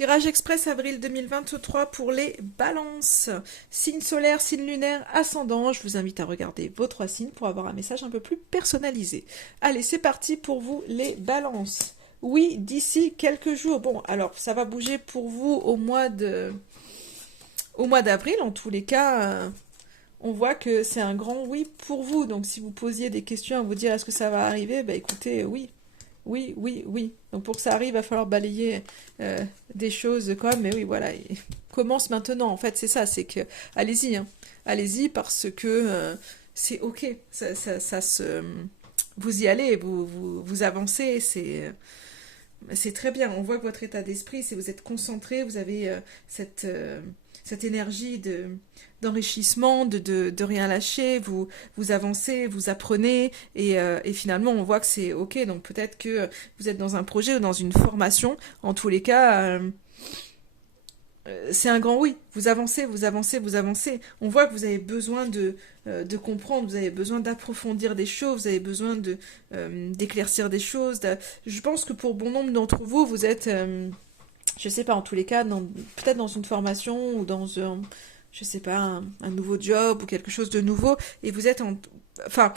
Tirage express avril 2023 pour les balances. Signe solaire, signe lunaire, ascendant. Je vous invite à regarder vos 3 signes pour avoir un message un peu plus personnalisé. Allez, c'est parti pour vous les balances. Oui, d'ici quelques jours. Bon, alors ça va bouger pour vous au mois d'avril. En tous les cas, on voit que c'est un grand oui pour vous. Donc si vous posiez des questions à vous dire est-ce que ça va arriver, bah écoutez, oui. Oui, oui, oui. Donc pour que ça arrive, il va falloir balayer des choses quand même. Mais oui, voilà. Commence maintenant. En fait, c'est ça. C'est que allez-y, hein. Allez-y parce que c'est ok. Vous y allez, vous avancez. C'est très bien. On voit que votre état d'esprit, c'est vous êtes concentré, vous avez cette énergie d'enrichissement, de rien lâcher, vous avancez, vous apprenez, et finalement on voit que c'est ok. Donc peut-être que vous êtes dans un projet ou dans une formation. En tous les cas, c'est un grand oui. Vous avancez, vous avancez, vous avancez. On voit que vous avez besoin de comprendre, vous avez besoin d'approfondir des choses, vous avez besoin d'éclaircir des choses. Je pense que pour bon nombre d'entre vous, vous êtes, je sais pas, en tous les cas, peut-être dans une formation ou dans je sais pas, un nouveau job ou quelque chose de nouveau, et vous êtes enfin,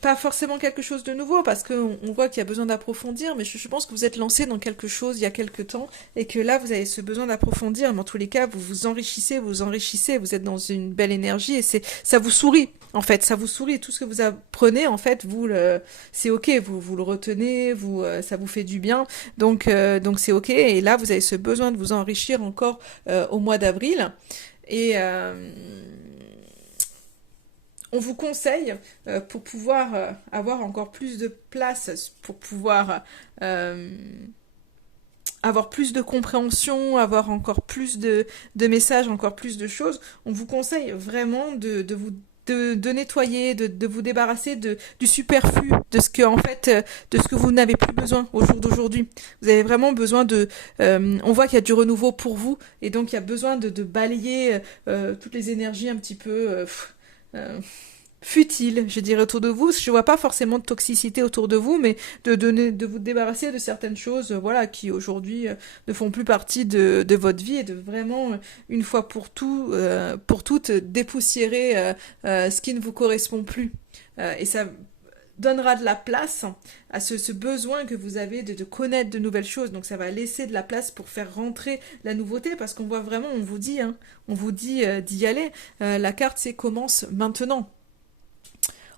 pas forcément quelque chose de nouveau, parce qu'on voit qu'il y a besoin d'approfondir, mais je pense que vous êtes lancé dans quelque chose il y a quelque temps, et que là, vous avez ce besoin d'approfondir, mais en tous les cas, vous vous enrichissez, vous êtes dans une belle énergie, et ça vous sourit, en fait, ça vous sourit, tout ce que vous apprenez, en fait, c'est ok, vous le retenez, ça vous fait du bien, donc c'est ok, et là, vous avez ce besoin de vous enrichir encore au mois d'avril, et on vous conseille pour pouvoir avoir encore plus de place, pour pouvoir avoir plus de compréhension, avoir encore plus de messages, encore plus de choses. On vous conseille vraiment de nettoyer, de vous débarrasser du superflu, de ce que en fait, de ce que vous n'avez plus besoin au jour d'aujourd'hui. Vous avez vraiment besoin on voit qu'il y a du renouveau pour vous, et donc il y a besoin de balayer toutes les énergies un petit peu futile, je dirais, autour de vous. Je vois pas forcément de toxicité autour de vous, mais de vous débarrasser de certaines choses, voilà, qui aujourd'hui ne font plus partie de votre vie, et de vraiment, une fois pour toutes, dépoussiérer ce qui ne vous correspond plus. Et ça donnera de la place à ce besoin que vous avez de connaître de nouvelles choses. Donc ça va laisser de la place pour faire rentrer la nouveauté, parce qu'on voit vraiment, on vous dit d'y aller. La carte, c'est commence maintenant.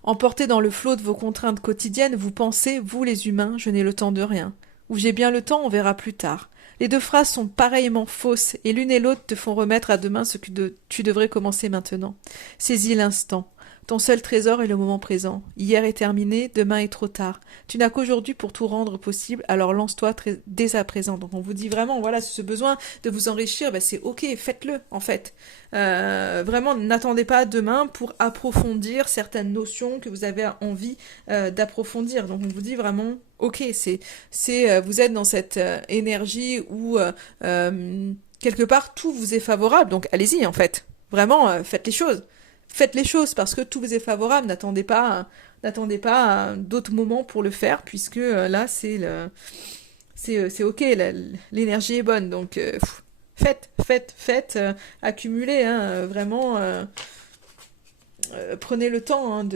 Emporté dans le flot de vos contraintes quotidiennes, vous pensez, vous les humains, je n'ai le temps de rien. Ou j'ai bien le temps, on verra plus tard. Les deux phrases sont pareillement fausses, et l'une et l'autre te font remettre à demain ce que tu devrais commencer maintenant. Saisis l'instant. Ton seul trésor est le moment présent. Hier est terminé, demain est trop tard. Tu n'as qu'aujourd'hui pour tout rendre possible, alors lance-toi dès à présent. Donc on vous dit vraiment, voilà, ce besoin de vous enrichir, c'est ok, faites-le en fait. Vraiment, n'attendez pas demain pour approfondir certaines notions que vous avez envie d'approfondir. Donc on vous dit vraiment, ok, vous êtes dans cette énergie où quelque part tout vous est favorable. Donc allez-y en fait. Vraiment, faites les choses. Faites les choses parce que tout vous est favorable. N'attendez pas d'autres moments pour le faire, puisque là c'est ok. L'énergie est bonne, donc faites, accumulez, hein, vraiment. Prenez le temps hein,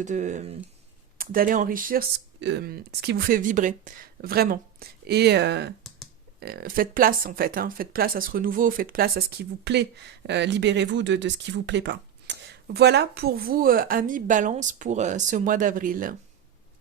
d'aller enrichir ce qui vous fait vibrer, vraiment. Et faites place en fait, hein, faites place à ce renouveau, faites place à ce qui vous plaît. Libérez-vous de ce qui vous plaît pas. Voilà pour vous, amis Balance, pour ce mois d'avril.